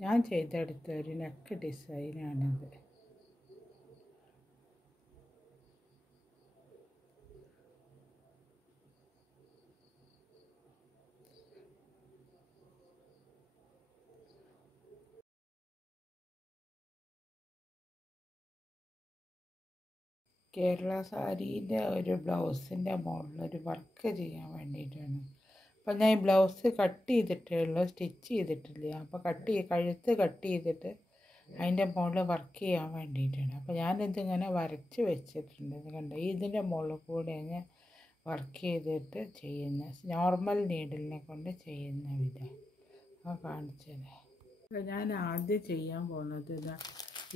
ഞാൻ ചെയ്തെടുത്ത ഒരു നെക്ക് ഡിസൈനാണിത്. കേരള സാരീൻ്റെ ഒരു ബ്ലൗസിൻ്റെ മുകളിലൊരു വർക്ക് ചെയ്യാൻ വേണ്ടിയിട്ടാണ്. അപ്പോൾ ഞാൻ ഈ ബ്ലൗസ് കട്ട് ചെയ്തിട്ടേ ഉള്ളൂ, സ്റ്റിച്ച് ചെയ്തിട്ടില്ല. അപ്പോൾ കഴുത്ത് കട്ട് ചെയ്തിട്ട് അതിൻ്റെ മുകളിൽ വർക്ക് ചെയ്യാൻ വേണ്ടിയിട്ടാണ്. അപ്പോൾ ഞാനിതിങ്ങനെ വരച്ച് വെച്ചിട്ടുണ്ട്. ഇത് കണ്ടോ, ഇതിൻ്റെ മുകളിൽ കൂടെ ഞാൻ വർക്ക് ചെയ്തിട്ട് ചെയ്യുന്ന നോർമൽ നീഡിലിനെ കൊണ്ട് ചെയ്യുന്ന വിധം കാണിച്ചത്. അപ്പോൾ ഞാൻ ആദ്യം ചെയ്യാൻ പോകുന്നത്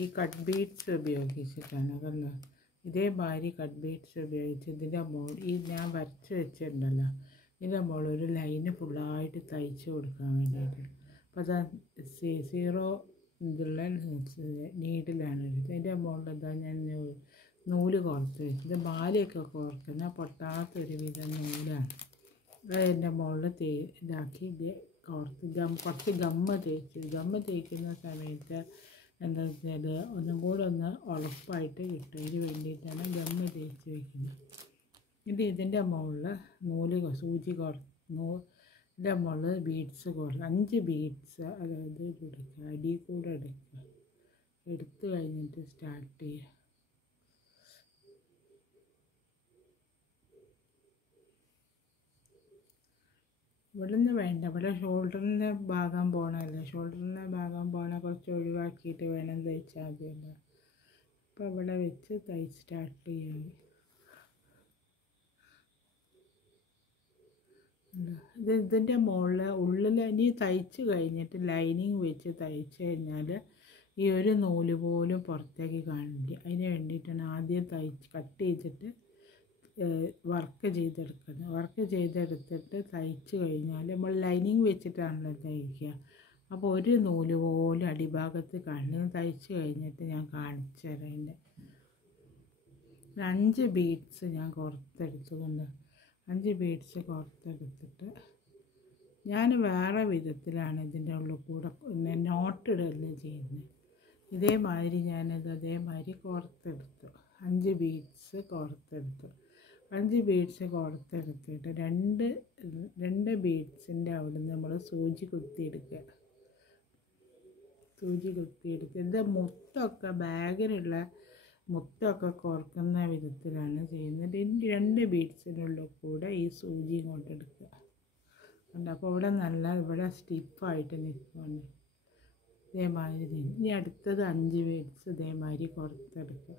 ഈ കട്ട് ബീഡ്സ് ഉപയോഗിച്ചിട്ടാണ്. കണ്ടോ, ഇതേമാതിരി കട്ട് ബീഡ്സ് ഉപയോഗിച്ച് ഇതിൻ്റെ മുകളിൽ ഈ ഞാൻ വരച്ച് വെച്ചിട്ടുണ്ടല്ലോ, ഇതിൻ്റെ മുകളിൽ ഒരു ലൈന് ഫുള്ളായിട്ട് തയ്ച്ച് കൊടുക്കാൻ വേണ്ടിയിട്ട്. അപ്പോൾ അത് 0 ഇതുള്ള നീഡിലാണ് എടുത്തത്. അതിൻ്റെ മുകളിൽ എന്താ ഞാൻ നൂല് കോർത്ത് വെച്ചത്. മാലയൊക്കെ കോർക്കുന്ന പൊട്ടാത്തൊരു വിധം നൂലാണ്. അതിൻ്റെ മുകളിൽ ഇതാക്കി കോർത്ത് കുറച്ച് ഗമ്മ തേക്കുന്ന സമയത്ത് എന്താ വെച്ചാൽ ഒന്നും കൂടെ ഒന്ന് ഉറപ്പായിട്ട് കിട്ടും. ഇതിന് വേണ്ടിയിട്ടാണ് ഗമ്മ തേച്ച് വയ്ക്കുന്നത്. ഇതിൻ്റെ മുകളിൽ സൂചി ഇതിൻ്റെ മുകളിൽ ബീഡ്സ് 5 ബീഡ്സ് അതായത് എടുക്കുക, അടി കൂടെ എടുക്കുക. എടുത്തു കഴിഞ്ഞിട്ട് സ്റ്റാർട്ട് ചെയ്യുക. ഇവിടെ നിന്ന് വേണ്ട, ഇവിടെ ഷോൾഡറിൻ്റെ ഭാഗം പോകണമല്ലോ. ഷോൾഡറിൻ്റെ ഭാഗം പോകണ കുറച്ച് ഒഴിവാക്കിയിട്ട് വേണം തയ്ച്ചാൽ മതിയല്ലോ. അപ്പോൾ ഇവിടെ വെച്ച് തയ്ച്ച് സ്റ്റാർട്ട് ചെയ്യാം. ഇതിൻ്റെ ഉള്ളിൽ ഇനി തയ്ച്ച് കഴിഞ്ഞിട്ട് ലൈനിങ് വെച്ച് തയ്ച്ച് കഴിഞ്ഞാൽ ഈ ഒരു നൂല് പോലും പുറത്തേക്ക് കാണില്ല. അതിന് വേണ്ടിയിട്ടാണ് ആദ്യം കട്ട് ചെയ്തിട്ട് വർക്ക് ചെയ്തെടുക്കുന്നത്. വർക്ക് ചെയ്തെടുത്തിട്ട് തയ്ച്ച് കഴിഞ്ഞാൽ നമ്മൾ ലൈനിങ് വെച്ചിട്ടാണല്ലോ തയ്ക്കുക. അപ്പോൾ ഒരു നൂല് പോലും അടിഭാഗത്ത് കാണില്ല. തയ്ച്ച് കഴിഞ്ഞിട്ട് ഞാൻ കാണിച്ചു തരാം. അതിൻ്റെ 5 ബീഡ്സ് ഞാൻ കോർത്തെടുത്തുകൊണ്ട് 5 ബീഡ്സ് കോർത്തെടുത്തിട്ട് ഞാൻ വേറെ വിധത്തിലാണ് ഇതിൻ്റെ ഉള്ളിൽ കൂടെ നോട്ടിടല്ലേ ചെയ്യുന്നത്. ഇതേമാതിരി അതേമാതിരി കോർത്തെടുത്തു. 5 ബീഡ്സ് കോർത്തെടുത്തു. 5 ബീഡ്സ് കോർത്തെടുത്തിട്ട് രണ്ട് ബീഡ്സിൻ്റെ അവിടെ നമ്മൾ സൂചി കുത്തിയെടുക്കുക. ഇത് മുത്തൊക്കെ ബാഗിലുള്ള മുത്തൊക്കെ കോർക്കുന്ന വിധത്തിലാണ് ചെയ്യുന്നത്. 2 ബീഡ്സിനുള്ളിൽ കൂടെ ഈ സൂചി കൊണ്ടെടുക്കുക. അപ്പോൾ ഇവിടെ സ്റ്റിഫായിട്ട് നിൽക്കുകയാണ്. ഇതേമാതിരി ഇനി അടുത്തത് 5 ബീഡ്സ് ഇതേമാതിരി കോർത്തെടുക്കുക.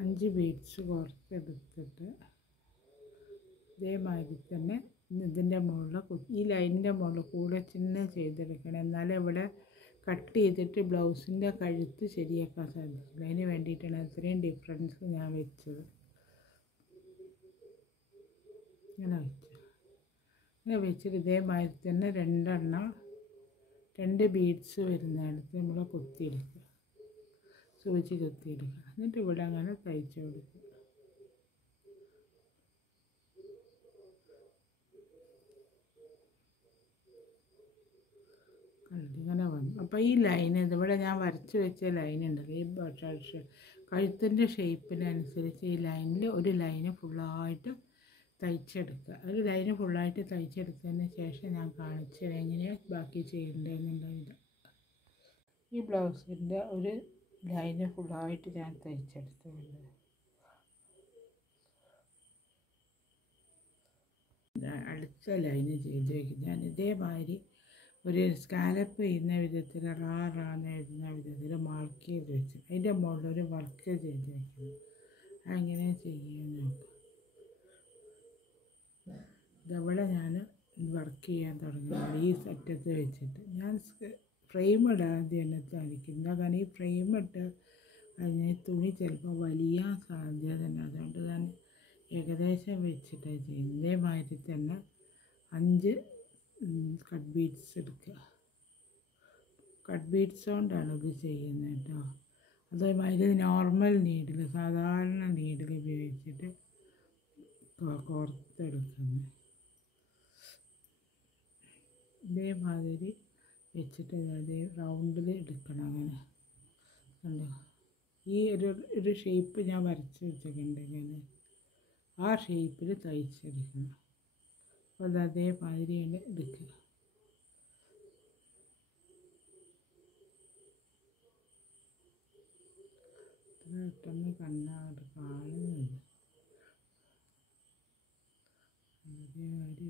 അഞ്ച് ബീഡ്സ് കോർത്തെടുത്തിട്ട് ഇതേമാതിരി തന്നെ ഇതിൻ്റെ മുകളിൽ ഈ ലൈനിൻ്റെ മുകളിൽ കൂടെ ചിഹ്നം ചെയ്തെടുക്കണം. എന്നാലേ ഇവിടെ കട്ട് ചെയ്തിട്ട് ബ്ലൗസിൻ്റെ കഴുത്ത് ശരിയാക്കാൻ സാധിക്കില്ല. അതിന് വേണ്ടിയിട്ടാണ് അത്രയും ഡിഫറൻസ് ഞാൻ വെച്ചത്. ഇങ്ങനെ വെച്ചിട്ട് ഇതേമാതിരി തന്നെ 2 ബീഡ്സ് വരുന്നിടത്ത് നമ്മൾ കുത്തിയെടുക്കുക, സൂചി കുത്തിയെടുക്കുക. എന്നിട്ട് ഇവിടെ അങ്ങനെ തയ്ച്ചു കൊടുക്കുക. ഇങ്ങനെ വന്നു. അപ്പോൾ ഈ ലൈന് ഇവിടെ ഞാൻ വരച്ച് വെച്ച ലൈൻ ഉണ്ടല്ലോ, ഈ കഴുത്തിൻ്റെ ഷേപ്പിനനുസരിച്ച് ഈ ലൈനിൽ ഒരു ലൈന് ഫുള്ളായിട്ട് തയ്ച്ചെടുക്കുക. ഒരു ലൈന് ഫുള്ളായിട്ട് തയ്ച്ചെടുത്തതിന് ശേഷം ഞാൻ കാണിച്ചു തരാം എങ്ങനെയാണ് ബാക്കി ചെയ്യേണ്ടതെന്നുള്ളത്. ഈ ബ്ലൗസിൻ്റെ ഒരു ലൈന് ഫുള്ളായിട്ട് ഞാൻ തയ്ച്ചെടുത്തിട്ടുണ്ട്. അടുത്ത ലൈന് ചെയ്ത് വയ്ക്കും. ഞാൻ ഇതേമാതിരി ഒരു സ്കാലപ്പ് ചെയ്യുന്ന വിധത്തിൽ റാന്ന് എഴുതുന്ന വിധത്തിൽ മാർക്ക് ചെയ്ത് വെച്ചു. അതിൻ്റെ മുകളിലൊരു വർക്ക് ചെയ്ത് വയ്ക്കണം. അങ്ങനെ ചെയ്യാൻ നോക്കാം. ഇതവിടെ ഞാൻ വർക്ക് ചെയ്യാൻ തുടങ്ങുന്നത് ഈ സെറ്റത്ത് വെച്ചിട്ട് ഞാൻ ഫ്രെയിം ഇടാതെ തന്നെ തയ്ക്കുന്നത്. കാരണം ഈ ഫ്രെയിം ഇട്ട് അതിന് തുണി ചിലപ്പോൾ വലിയ സാധ്യത ഉണ്ട്. അതുകൊണ്ട് ഞാൻ ഏകദേശം വെച്ചിട്ടാണ് ചെയ്യുന്നത്. ഇതേമാതിരി തന്നെ 5 കട്ട് ബീഡ്സ് എടുക്കുക. കട്ട് ബീഡ്സ് കൊണ്ടാണ് ഇത് ചെയ്യുന്നത് കേട്ടോ. അതേമാതിരി നോർമൽ നീഡിൽ, സാധാരണ നീഡിൽ ഉപയോഗിച്ചിട്ട് കോർത്തെടുക്കുന്നത്. ഇതേമാതിരി വെച്ചിട്ട് അതേ റൗണ്ടിൽ എടുക്കണം. അങ്ങനെ കണ്ടോ, ഈ ഒരു ഷേപ്പ് ഞാൻ വരച്ച് വെച്ചിട്ടുണ്ടെങ്കിൽ ആ ഷേപ്പിൽ തയ്ച്ചെടുക്കണം. അപ്പോൾ അത് അതേമാതിരി തന്നെ എടുക്കുക. പെട്ടെന്ന് കണ്ണാട് കാണുന്നുണ്ട്. അതേമാതിരി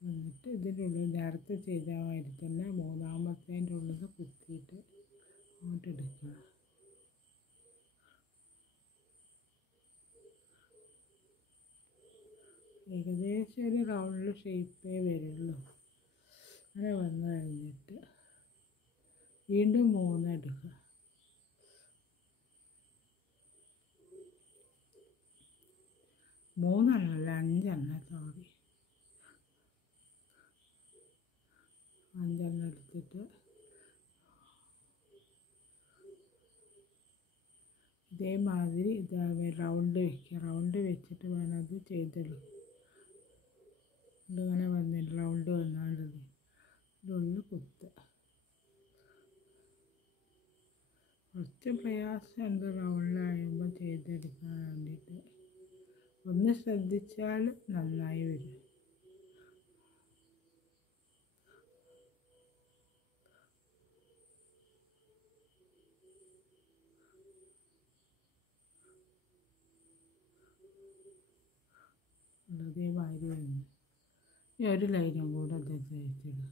എന്നിട്ട് ഇതിൻ്റെ ഉള്ളിൽ നേരത്തെ ചെയ്ത മാതിരി തന്നെ മൂന്നാമത്തേൻ്റെ ഉള്ളിൽ കുത്തിയിട്ട് അങ്ങോട്ട് എടുക്കുക. ഏകദേശം ഒരു റൗണ്ട് ഷേപ്പേ വരുള്ളൂ. അങ്ങനെ വന്നു കഴിഞ്ഞിട്ട് വീണ്ടും 3 എടുക്കുക. 3 അല്ല 5 സോറി, 5 എടുത്തിട്ട് ഇതേമാതിരി റൗണ്ട് വയ്ക്കുക. റൗണ്ട് വെച്ചിട്ട് വേണം അത് ചെയ്തെടുക്കുക. ഇതിങ്ങനെ വന്നിട്ട് റൗണ്ട് വന്നാണ്ടത് ഇതൊന്ന് കുത്തുക. കുറച്ച് പ്രയാസമുണ്ട് റൗണ്ടിലാകുമ്പോൾ ചെയ്തെടുക്കാൻ വേണ്ടിയിട്ട്. ഒന്ന് ശ്രദ്ധിച്ചാൽ നന്നായി വരും. അതേമാതിരി വന്നു. ഈ ഒരു ലൈനും കൂടെ തയ്ച്ചിടുക.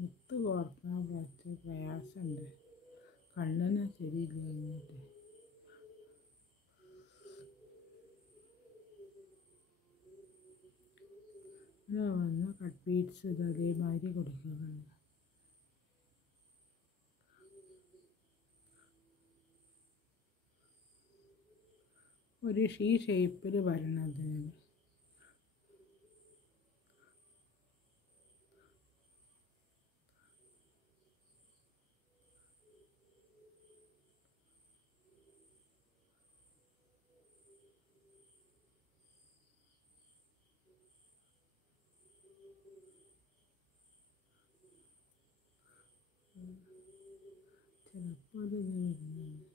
മുത്ത് കോർക്കാൻ കുറച്ച് പ്രയാസമുണ്ട്, കണ്ണിന് ശരിയില്ല. കഴിഞ്ഞിട്ട് വന്ന് കട്ട് ബീഡ്സ് ഇത് അതേമാതിരി കൊടുക്കുന്നുണ്ട്. ഒരു ഷേപ്പിൽ വരണത്. ചിലപ്പോൾ ഇത് വരുന്നുണ്ട്.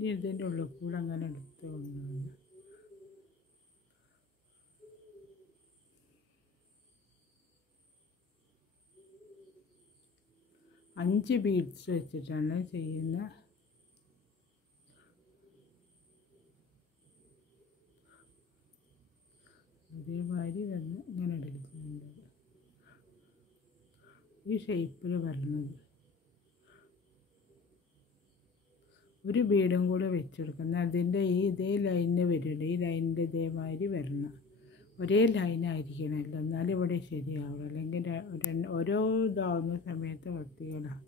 ഇനി ഇതിൻ്റെ ഉള്ളിൽ കൂടെ അങ്ങനെ എടുത്ത് കൊണ്ടുവന്നു. അഞ്ച് ബീഡ്സ് വെച്ചിട്ടാണ് ചെയ്യുന്നത്. അതേമാതിരി വന്ന് ഇങ്ങനെ എടുക്കുന്നുണ്ട്. ഈ ഷേപ്പിൽ വരണത്. ഒരു ബീഡും കൂടെ വെച്ചെടുക്കുന്നത്. അതിൻ്റെ ഇതേ ലൈനിന് വരുന്നുണ്ട്. ഈ ലൈനിൻ്റെ ഇതേമാതിരി വരണം. ഒരേ ലൈനായിരിക്കണമല്ലോ, എന്നാലും ഇവിടെ ശരിയാവുള്ളൂ. അല്ലെങ്കിൽ ഓരോ ഇതാവുന്ന സമയത്ത് വൃത്തികളാണ്.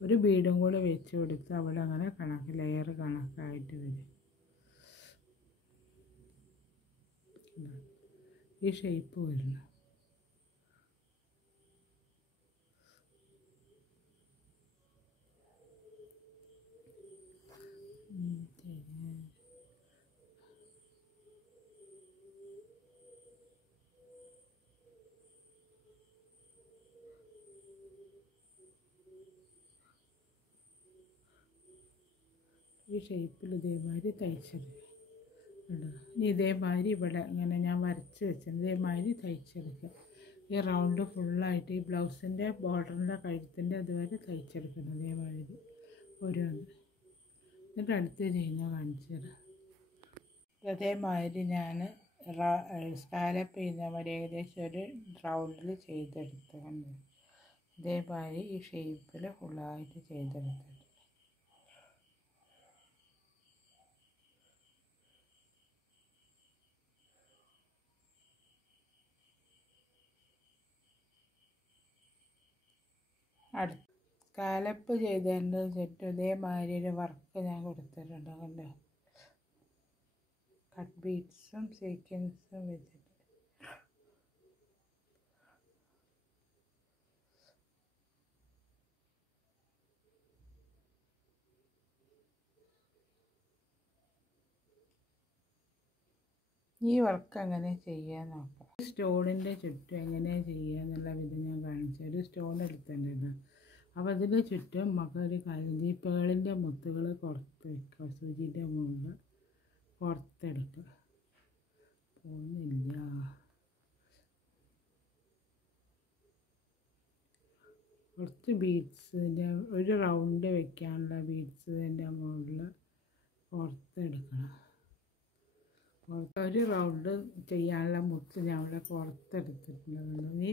ഒരു ബീഡും കൂടെ വെച്ച് കൊടുത്ത് അവിടെ അങ്ങനെ ലെയർ കണക്കായിട്ട് വരും. ഈ ഷേപ്പ് വരണം. ഈ ഷേപ്പിൽ ഇതേമാതിരി തയ്ച്ചെടുക്കുക. ഇനി ഇതേമാതിരി ഇവിടെ ഇങ്ങനെ ഞാൻ വരച്ച് വെച്ചത് ഇതേമാതിരി തയ്ച്ചെടുക്കുക. ഈ റൗണ്ട് ഫുള്ളായിട്ട് ഈ ബ്ലൗസിൻ്റെ ബോർഡറിൻ്റെ കഴുത്തിൻ്റെ അതുവരെ തയ്ച്ചെടുക്കണം. ഇതേമാതിരി ഓരോന്ന്. എന്നിട്ട് അടുത്ത് ചെയ്യുന്ന കാണിച്ചു തരാം. അതേമാതിരി ഞാൻ സ്കാലപ്പ് ചെയ്യുന്ന മാതിരി ഏകദേശം ഒരു റൗണ്ടിൽ ചെയ്തെടുത്തുകൊണ്ട് ഇതേമാതിരി ഈ ഷേപ്പിൽ ഫുള്ളായിട്ട് ചെയ്തെടുത്തിട്ട് അടുത്ത സ്കാലപ്പ് ചെയ്തതിൻ്റെ ചുറ്റും ഇതേമാതിരി ഒരു വർക്ക് ഞാൻ കൊടുത്തിട്ടുണ്ട് കണ്ടോ, കട്ട് ബീഡ്സും സീക്വൻസും വെച്ചിട്ട്. ഈ വർക്ക് എങ്ങനെ ചെയ്യാൻ നോക്കാം. സ്റ്റോണിൻ്റെ ചുറ്റും എങ്ങനെയാണ് ചെയ്യുക എന്നുള്ള വിധം ഞാൻ കാണിച്ചു. ഒരു സ്റ്റോൺ എടുത്തിട്ടുണ്ട്, അപ്പോൾ അതിന് ചുറ്റും നമുക്കൊരു കാര്യം ഈ പേളിൻ്റെ മുത്തുകൾ പുറത്ത് വയ്ക്കുക, സൂചിൻ്റെ മുകളിൽ പുറത്തെടുക്കുക. പോകുന്നില്ല, കുറച്ച് ബീഡ്സിൻ്റെ ഒരു റൗണ്ട് വെക്കാനുള്ള ബീഡ്സിൻ്റെ മുകളിൽ പുറത്തെടുക്കണം. ഒരു റൗണ്ട് ചെയ്യാനുള്ള മുത്ത് ഞാൻ ഇവിടെ പുറത്തെടുത്തിട്ടുണ്ട്. ഇനി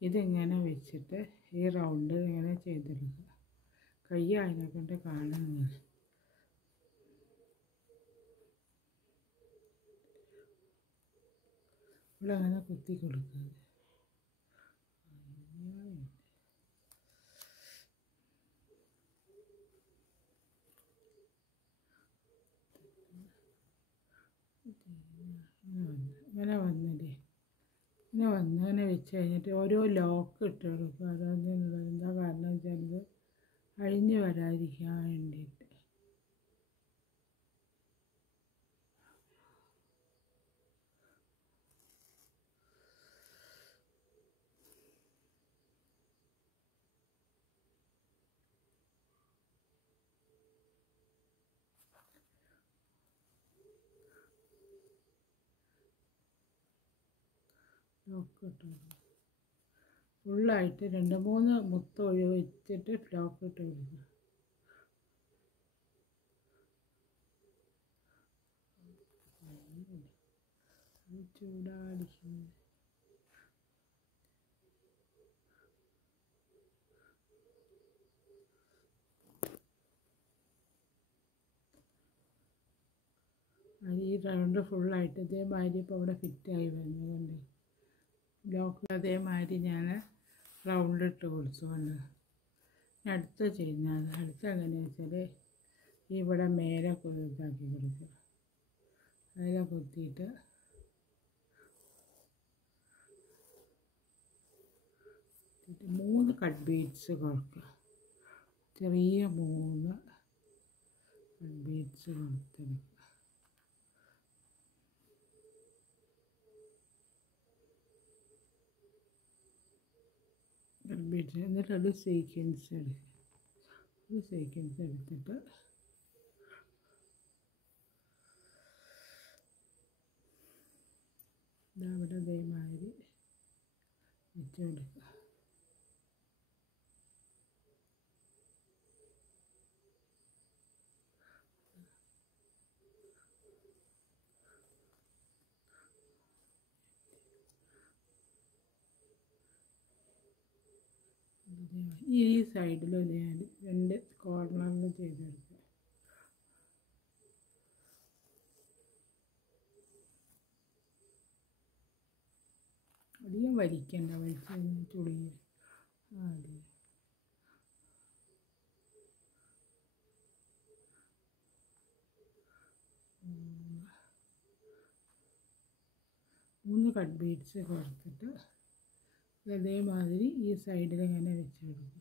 ഇതിങ്ങനെ വെച്ചിട്ട് ഈ റൗണ്ട് ഇങ്ങനെ ചെയ്തെടുക്കുക. കൈ അതിനെക്കൊണ്ട് കാണുന്നില്ല. ഇവിടെ അങ്ങനെ കുത്തി കൊടുക്കുക. ഇങ്ങനെ വന്നില്ലേ, ഇങ്ങനെ വന്ന് ഇങ്ങനെ വെച്ച് കഴിഞ്ഞിട്ട് ഓരോ ലോക്ക് ഇട്ട് കൊടുക്കുക. അതെന്താ കാരണം വെച്ചാൽ ഇത് അഴിഞ്ഞ് വരാതിരിക്കാൻ വേണ്ടിയിട്ട്. ലോക്ക് ഇട്ട് ഫുള്ളായിട്ട് 2-3 മുത്ത് ഒഴിച്ചിട്ട് ലോക്ക് ഇട്ട് കൊടുക്കുക. ചൂടാടിക്കുന്നത് ഈ റൗണ്ട് ഫുള്ളായിട്ട് ഇതേമാതിരി ഇപ്പോൾ ഇവിടെ ഫിറ്റായി വരുന്നതുകൊണ്ട് ലോക്ക് അതേമാതിരി ഞാൻ റൗണ്ട് ഇട്ട് കൊടുത്തുകൊണ്ട് അടുത്ത ചെയ്യുന്നത്. അടുത്ത എങ്ങനെയാണെന്ന് വെച്ചാൽ ഇവിടെ മേലെ ഇതാക്കി കൊടുക്കുക. അതിലെ കുത്തിയിട്ട് മൂന്ന് കട്ട് ബീഡ്സ് കൊടുക്കുക. ചെറിയ 3 കട്ട് ബീഡ്സ് കൊടുത്തെടുക്കുക. കട്ട് ബീഡ്സ് എന്നിട്ട് ഒരു സീക്വൻസ് എടുക്കുക. ഒരു സീക്വൻസ് എടുത്തിട്ട് ഇതവിടെ ഇതേമാതിരി വെച്ച് കൊടുക്കുക. ഈ സൈഡിൽ ഞാൻ 2 കോർണറിൽ ചെയ്തെടുക്കുക. അധികം വലിക്കണ്ട, വലിച്ച് ചുളിയ അതെ. മൂന്ന് കട്ട് ബീഡ്സ് കൊടുത്തിട്ട് അതേമാതിരി ഈ സൈഡിൽ ഇങ്ങനെ വെച്ച് കൊടുക്കുക.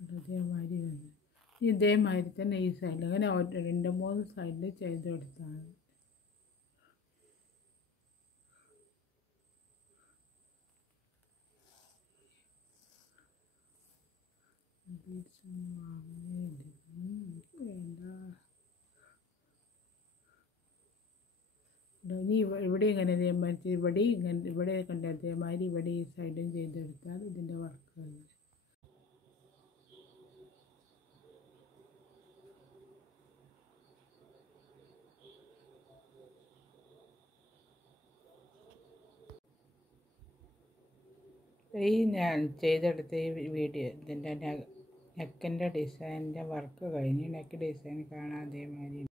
അതേമാതിരി വന്നു. ഇതേമാതിരി തന്നെ ഈ സൈഡിൽ അങ്ങനെ 2-3 സൈഡിൽ ചെയ്ത് കൊടുത്താൽ മതി. വേണ്ട ഇനി ഇവിടെ ഇങ്ങനെ ഇതേമാതിരി ഇവിടെ ഇങ്ങനെ ഇവിടെ കണ്ട അതേമാതിരി ഇവിടെ ഈ സൈഡും ചെയ്തെടുത്താൽ ഇതിൻ്റെ വർക്ക് ഈ ഞാൻ ചെയ്തെടുത്ത ഈ വീഡിയോ ഇതിൻ്റെ നെക്കിൻ്റെ ഡിസൈനിൻ്റെ വർക്ക് കഴിഞ്ഞ് നെക്ക് ഡിസൈൻ കാണാൻ അതേമാതിരി